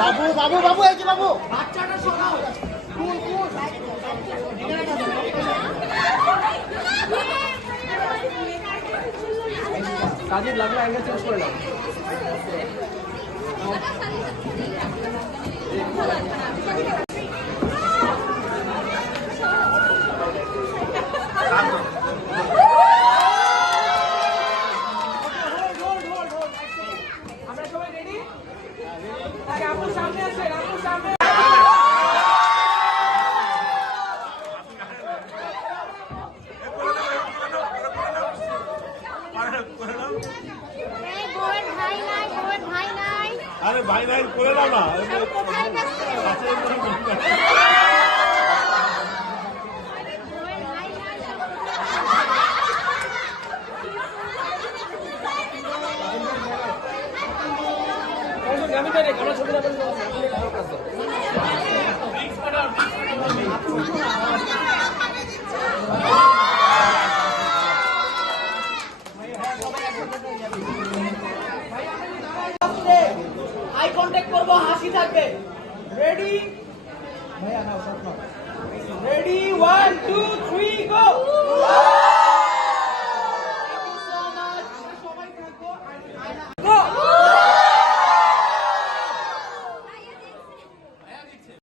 বাবু বাবু বাবু এই যে বাবু বাচ্চাটা শোনাও কাজের লাগলো অ্যাঙ্গেল চেঞ্জ করে নাও আরে ভাই নাই করে দাও না আই কন্টাক্ট করবো হাসি থাকবে রেডি রেডি 1 2 3 গো